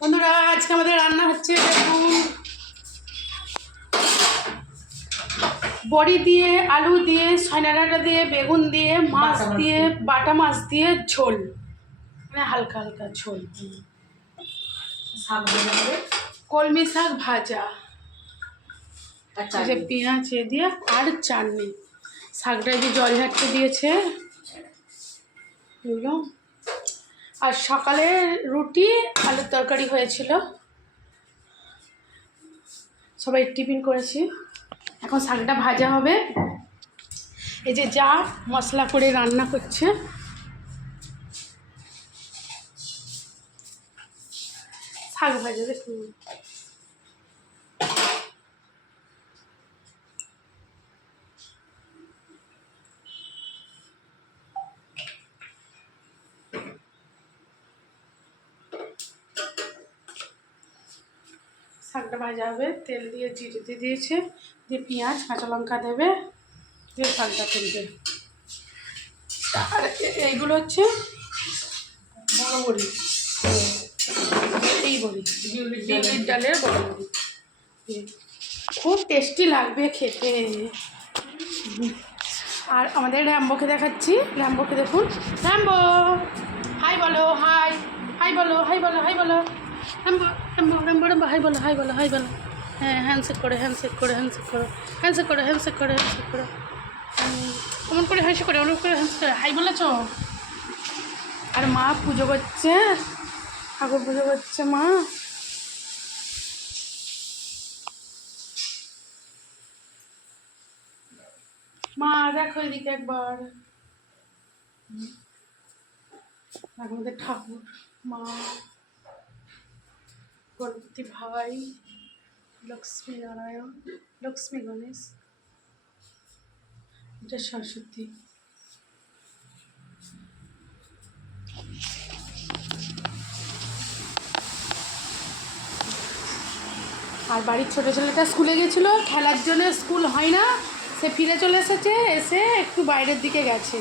বন্ধুরা আজকে আমাদের রান্না হচ্ছে বড়ি দিয়ে, আলু দিয়ে, সয়না ডাঁটা দিয়ে, বেগুন দিয়ে, মাছ দিয়ে, বাটা মাছ দিয়ে ঝোল, মানে হালকা হালকা ঝোল। কলমি শাক ভাজা, পেঁয়াজ দিয়ে আর চাটনি। শাকটা যে জল ঝাড়তে দিয়েছে এগুলো। আর সকালে রুটি আলুর তরকারি হয়েছিল, সবাই টিফিন করেছি। এখন শাকটা ভাজা হবে। এই যে যা মশলা করে রান্না করছে, শাক ভাজা দেখুন। শাকটা ভাজা হবে, তেল দিয়ে জিরে দিয়ে দিয়েছে, দিয়ে পেঁয়াজ কাঁচা লঙ্কা দেবে, দিয়ে শাকটা তুলবে। আর এইগুলো হচ্ছে বড় বড়ি, এই বড়ি বিউলির ডালের বড় বড়ি, খুব টেস্টি লাগবে খেতে। আর আমাদের র্যাম্বোকে দেখাচ্ছি, র্যাম্বোকে দেখুন। র্যাম্বো হাই বলো, হাই হাই বলো, হাই বলো, হাই বলো। Rambo Rambo Rambo Rambo hi বলো, হাই বলো, হাই বলো। হ্যাঁ, হ্যান্ডশেক করে, হ্যান্ডশেক করে, হ্যান্ডশেক করো, হ্যান্ডশেক করে, হ্যান্ডশেক করে, হ্যান্ডশেক করো। অমন করে হ্যান্ডশেক করে, অমন করে হ্যান্ডশেক করে, হাই বলেছ। আর মা পুজো করছে, ঠাকুর পুজো করছে মা। মা দেখো এদিকে একবার, আমাদের ঠাকুর, মা, গণপতি ভাই, লক্ষ্মী নারায়ণ, লক্ষ্মী গণেশ, এটা সরস্বতী। আর বাড়ির ছোটো ছেলেটা স্কুলে গেছিলো খেলার জন্য, স্কুল হয় না, সে ফিরে চলে এসেছে, এসে একটু বাইরের দিকে গেছে।